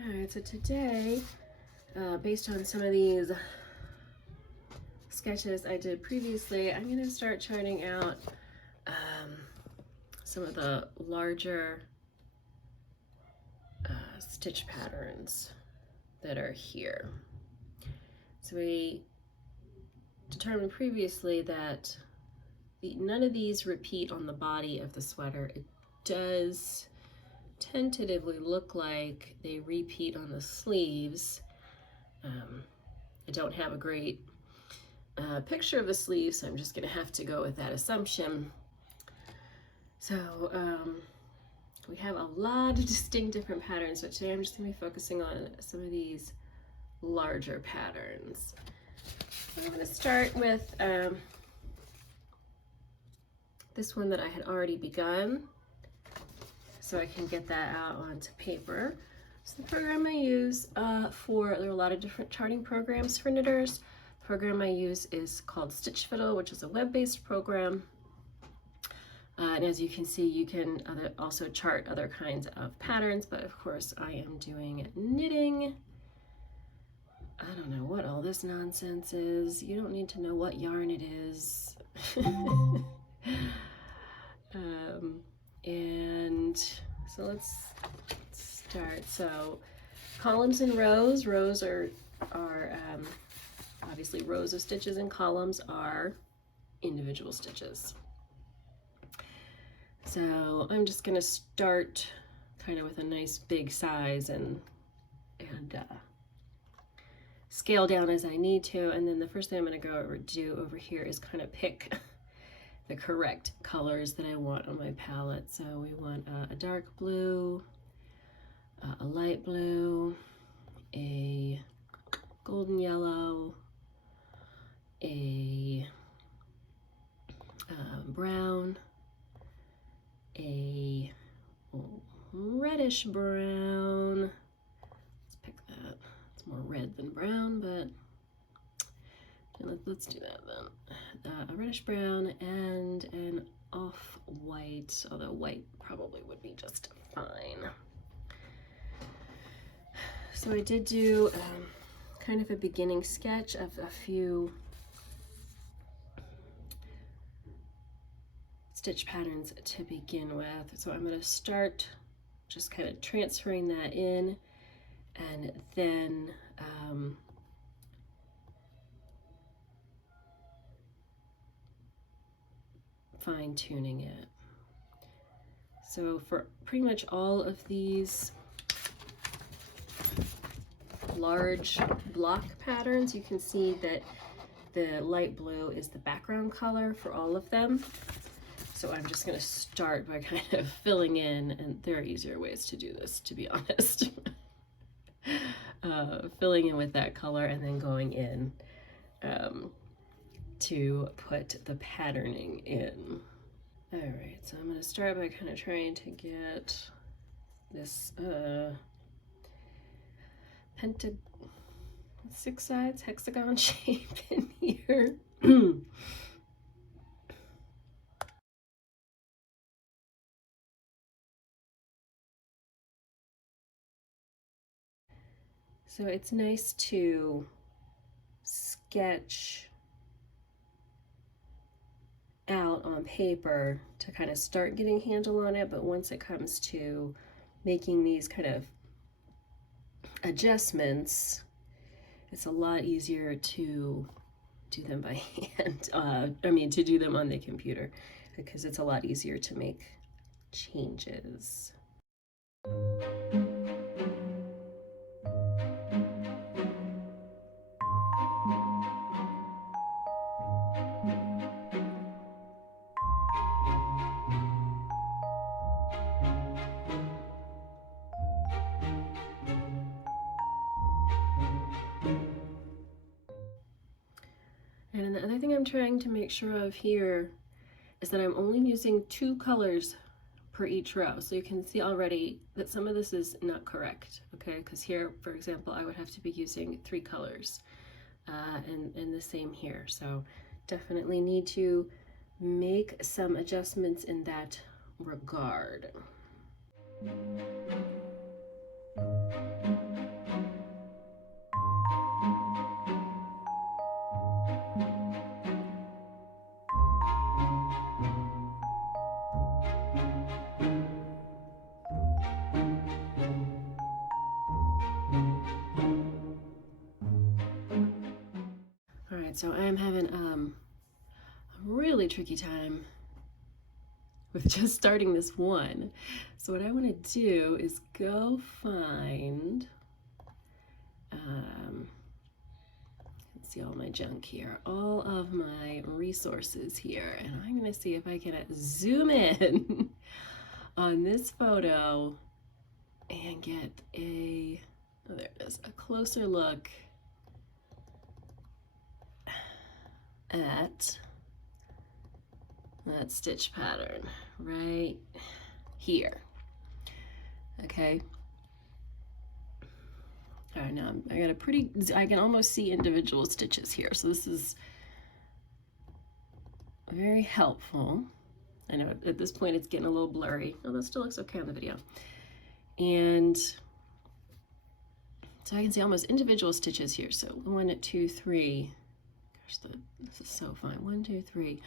Alright, so today, based on some of these sketches I did previously, I'm going to start charting out some of the larger stitch patterns that are here. So we determined previously that none of these repeat on the body of the sweater. It does tentatively look like they repeat on the sleeves. I don't have a great picture of the sleeves, so I'm just going to have to go with that assumption. So we have a lot of distinct different patterns, but today I'm just going to be focusing on some of these larger patterns. I'm going to start with this one that I had already begun, so I can get that out onto paper. So the program I use there are a lot of different charting programs for knitters. The program I use is called Stitch Fiddle, which is a web-based program. And as you can see, you can also chart other kinds of patterns, but of course I am doing knitting. I don't know what all this nonsense is. You don't need to know what yarn it is. And so let's start. So columns and rows. Rows are obviously rows of stitches, and columns are individual stitches. So I'm just going to start kind of with a nice big size and scale down as I need to. And then the first thing I'm going to do over here is kind of pick the correct colors that I want on my palette. So we want a dark blue, a light blue, a golden yellow, a brown, a reddish brown. Let's pick that. It's more red than brown, but let's do that then. A reddish brown and an off-white, although white probably would be just fine. So I did do kind of a beginning sketch of a few stitch patterns to begin with. So I'm going to start just kind of transferring that in, and then fine-tuning it. So for pretty much all of these large block patterns, you can see that the light blue is the background color for all of them. So I'm just going to start by kind of filling in, and there are easier ways to do this, to be honest. Filling in with that color and then going in to put the patterning in. All right, so I'm going to start by kind of trying to get this 6 sides hexagon shape in here. So it's nice to sketch out on paper to kind of start getting a handle on it, but once it comes to making these kind of adjustments, it's a lot easier to do them by hand. To do them on the computer, because it's a lot easier to make changes. And the other thing I'm trying to make sure of here is that I'm only using 2 colors per each row. So you can see already that some of this is not correct, okay? Because here, for example, I would have to be using 3 colors, and the same here. So definitely need to make some adjustments in that regard. All right, so I am having a really tricky time with just starting this one. So what I want to do is go find, let's see all my junk here, all of my resources here, and I'm going to see if I can zoom in on this photo and get a, oh, there it is, a closer look at that stitch pattern right here. Okay. All right, now I got a pretty, I can almost see individual stitches here. So this is very helpful. I know at this point it's getting a little blurry. Oh, that still looks okay on the video. And so I can see almost individual stitches here. So 1, 2, 3. Gosh, this is so fine. 1, 2, 3.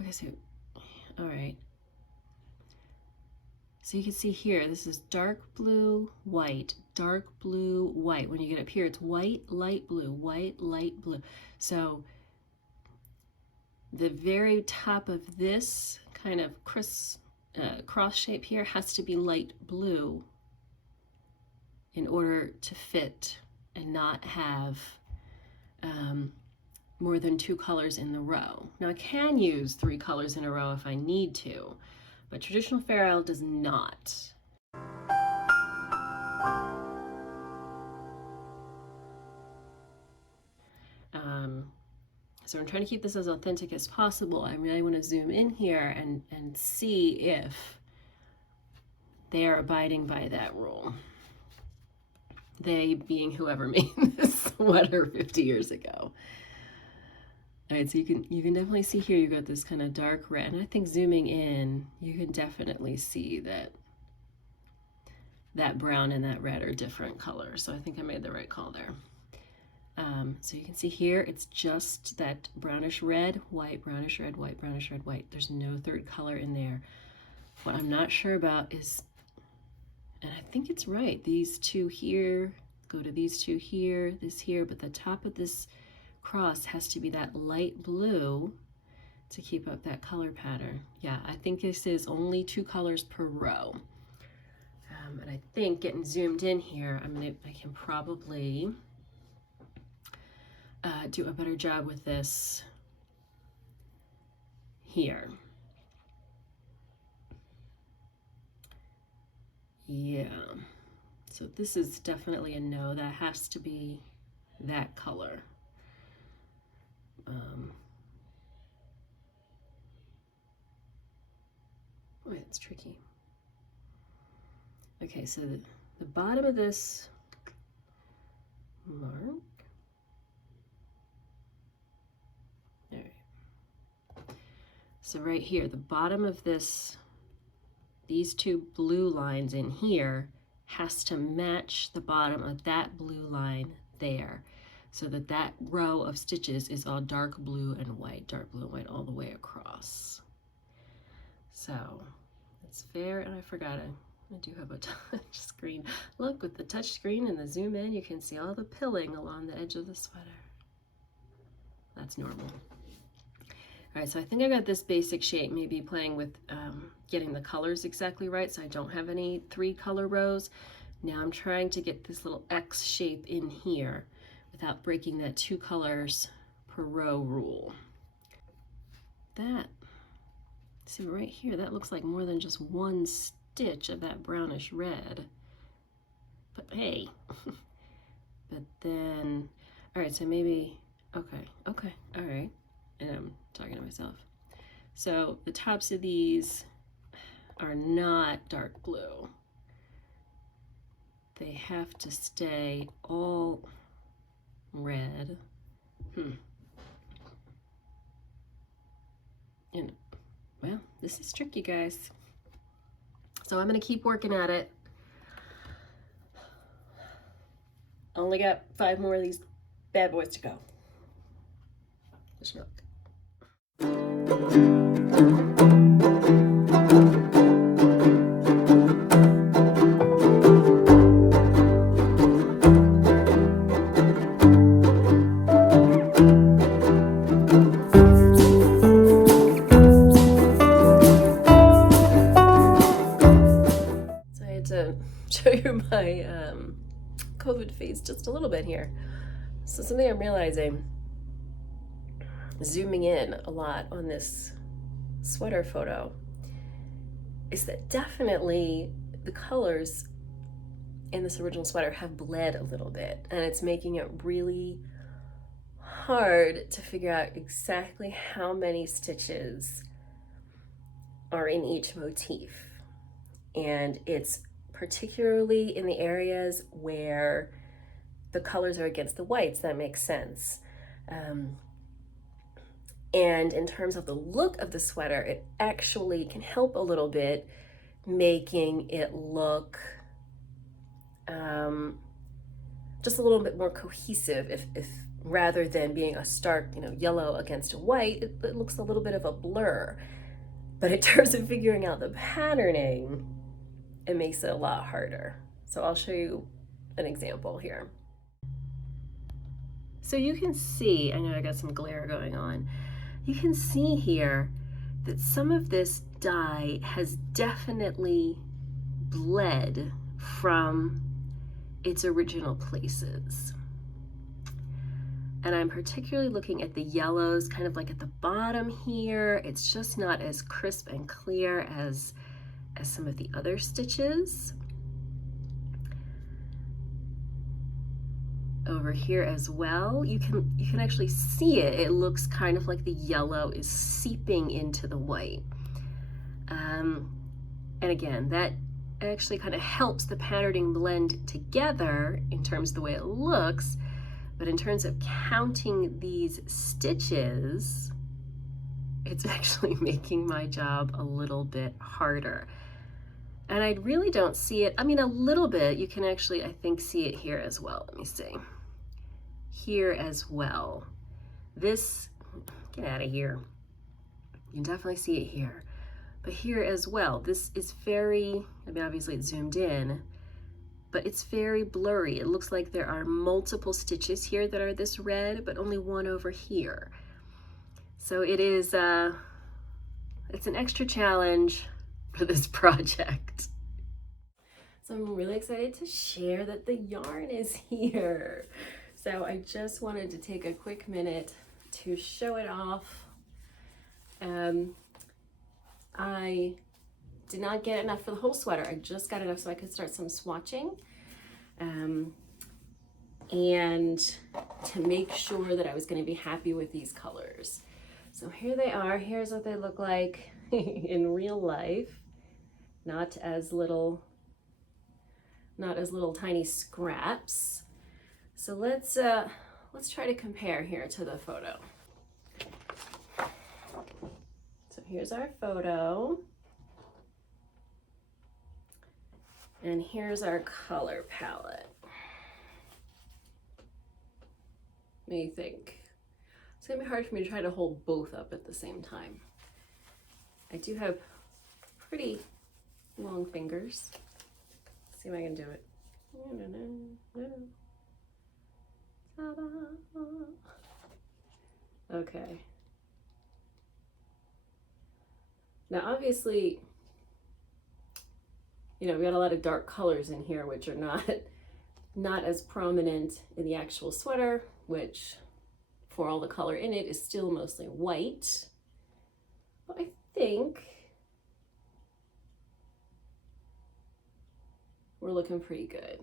Okay, so, all right. So you can see here, this is dark blue, white, dark blue, white. When you get up here, it's white, light blue, white, light blue. So the very top of this kind of cross shape here has to be light blue in order to fit and not have more than 2 colors in the row. Now I can use 3 colors in a row if I need to, but traditional Fair Isle does not. So I'm trying to keep this as authentic as possible. I really want to zoom in here and see if they are abiding by that rule. They being whoever made this sweater 50 years ago. All right, so you can definitely see here, you've got this kind of dark red, and I think zooming in, you can definitely see that brown and that red are different colors. So I think I made the right call there. So you can see here, it's just that brownish red, white, brownish red, white, brownish red, white. There's no third color in there. What I'm not sure about is, and I think it's right, these 2 here, go to these 2 here, this here, but the top of this cross has to be that light blue to keep up that color pattern. Yeah, I think this is only 2 colors per row. And I think getting zoomed in here, I can probably do a better job with this here. Yeah, so this is definitely a no. That has to be that color. Oh, it's tricky. Okay, so the bottom of this mark. All right. So right here, the bottom of this, these 2 blue lines in here has to match the bottom of that blue line there, so that that row of stitches is all dark blue and white, dark blue and white all the way across. So it's fair, and I forgot I do have a touch screen. Look, with the touch screen and the zoom in, you can see all the pilling along the edge of the sweater. That's normal. All right, so I think I got this basic shape, maybe playing with getting the colors exactly right, so I don't have any 3 color rows. Now I'm trying to get this little X shape in here without breaking that 2 colors per row rule. That, see right here, that looks like more than just 1 stitch of that brownish red. But hey, but then, all right, so maybe, okay, all right. And I'm talking to myself. So the tops of these are not dark blue. They have to stay all red. And well, this is tricky, guys. So I'm gonna keep working at it. Only got 5 more of these bad boys to go. There's milk. So I had to show you my COVID face just a little bit here. So something I'm realizing, zooming in a lot on this sweater photo, is that definitely the colors in this original sweater have bled a little bit, and it's making it really hard to figure out exactly how many stitches are in each motif. And it's particularly in the areas where the colors are against the whites that makes sense. And in terms of the look of the sweater, it actually can help a little bit, making it look just a little bit more cohesive. If rather than being a stark, yellow against a white, it looks a little bit of a blur. But in terms of figuring out the patterning, it makes it a lot harder. So I'll show you an example here. So you can see, I know I got some glare going on, you can see here that some of this dye has definitely bled from its original places. And I'm particularly looking at the yellows, kind of like at the bottom here. It's just not as crisp and clear as some of the other stitches. Over here as well, you can actually see it. It looks kind of like the yellow is seeping into the white. And again, that actually kind of helps the patterning blend together in terms of the way it looks. But in terms of counting these stitches, it's actually making my job a little bit harder. And I really don't see it, I mean, a little bit. You can actually, I think, see it here as well. Let me see. Here as well. This, get out of here. You can definitely see it here. But here as well, this is very, I mean, obviously it's zoomed in, but it's very blurry. It looks like there are multiple stitches here that are this red, but only one over here. So it is, it's an extra challenge for this project. So I'm really excited to share that the yarn is here. So I just wanted to take a quick minute to show it off. I did not get enough for the whole sweater. I just got enough so I could start some swatching. And to make sure that I was going to be happy with these colors. So here they are. Here's what they look like in real life. Not as little tiny scraps. So let's try to compare here to the photo. So here's our photo. And here's our color palette. What do you think? It's gonna be hard for me to try to hold both up at the same time. I do have pretty long fingers. Let's see if I can do it. Okay. Now obviously, we got a lot of dark colors in here, which are not as prominent in the actual sweater, which for all the color in it is still mostly white. But I think we're looking pretty good.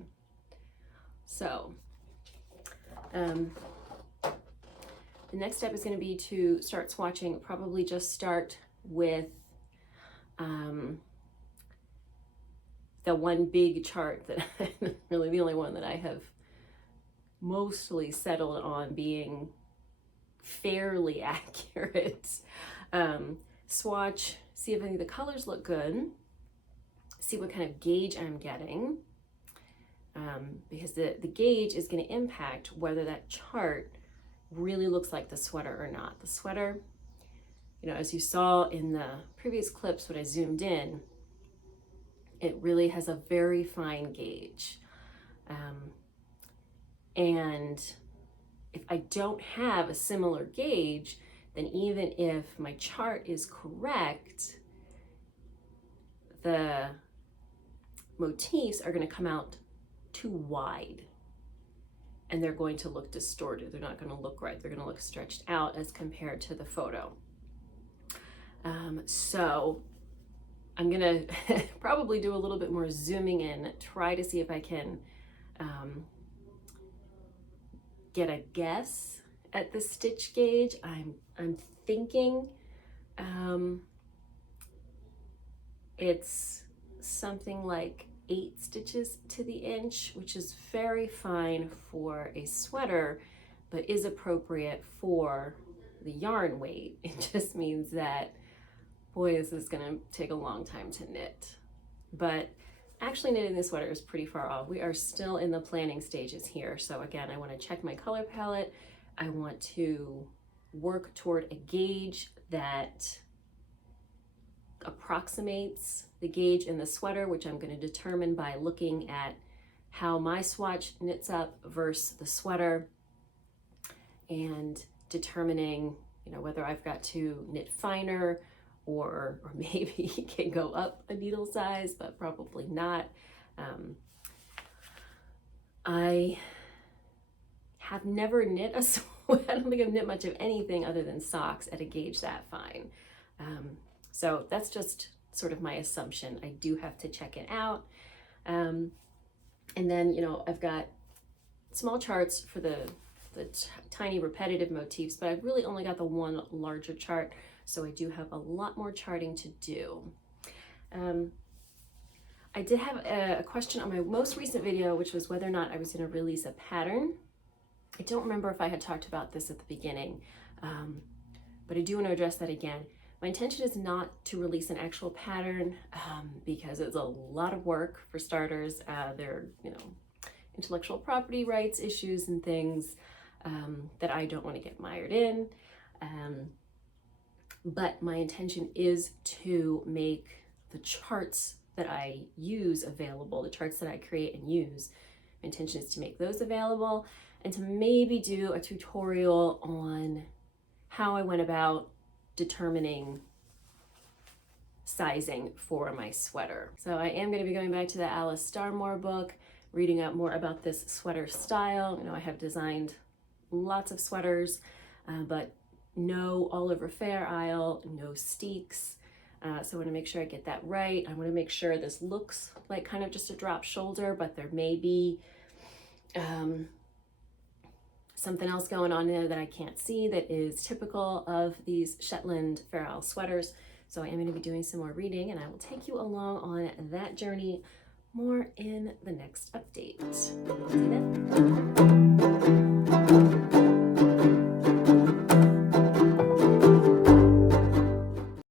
So the next step is going to be to start swatching. Probably just start with the one big chart that really the only one that I have mostly settled on being fairly accurate. Swatch, see if any of the colors look good, see what kind of gauge I'm getting, because the gauge is going to impact whether that chart really looks like the sweater or not. The sweater, you know, as you saw in the previous clips when I zoomed in, it really has a very fine gauge. And if I don't have a similar gauge, then even if my chart is correct, the motifs are going to come out too wide and they're going to look distorted. They're not going to look right. They're going to look stretched out as compared to the photo. So I'm going to probably do a little bit more zooming in, try to see if I can get a guess at the stitch gauge. I'm thinking it's something like 8 stitches to the inch, which is very fine for a sweater, but is appropriate for the yarn weight. It just means that, boy, this is gonna take a long time to knit. But actually knitting this sweater is pretty far off. We are still in the planning stages here. So again, I want to check my color palette. I want to work toward a gauge that approximates the gauge in the sweater, which I'm going to determine by looking at how my swatch knits up versus the sweater, and determining, you know, whether I've got to knit finer or maybe can go up a needle size, but probably not. I have never knit a sweater. I don't think I've knit much of anything other than socks at a gauge that fine. So that's just sort of my assumption. I do have to check it out. And then, you know, I've got small charts for the tiny repetitive motifs, but I've really only got the one larger chart. So I do have a lot more charting to do. I did have a question on my most recent video, which was whether or not I was going to release a pattern. I don't remember if I had talked about this at the beginning, but I do want to address that again. My intention is not to release an actual pattern because it's a lot of work for starters. There are, you know, intellectual property rights issues and things that I don't want to get mired in. But my intention is to make the charts that I use available, the charts that I create and use. My intention is to make those available and to maybe do a tutorial on how I went about determining sizing for my sweater. So I am going to be going back to the Alice Starmore book, reading up more about this sweater style. You know, I have designed lots of sweaters, but no Oliver Fair Isle, no Steeks. So I want to make sure I get that right. I want to make sure this looks like kind of just a drop shoulder, but there may be something else going on there that I can't see that is typical of these Shetland Fair Isle sweaters. So I am going to be doing some more reading, and I will take you along on that journey more in the next update. See you then.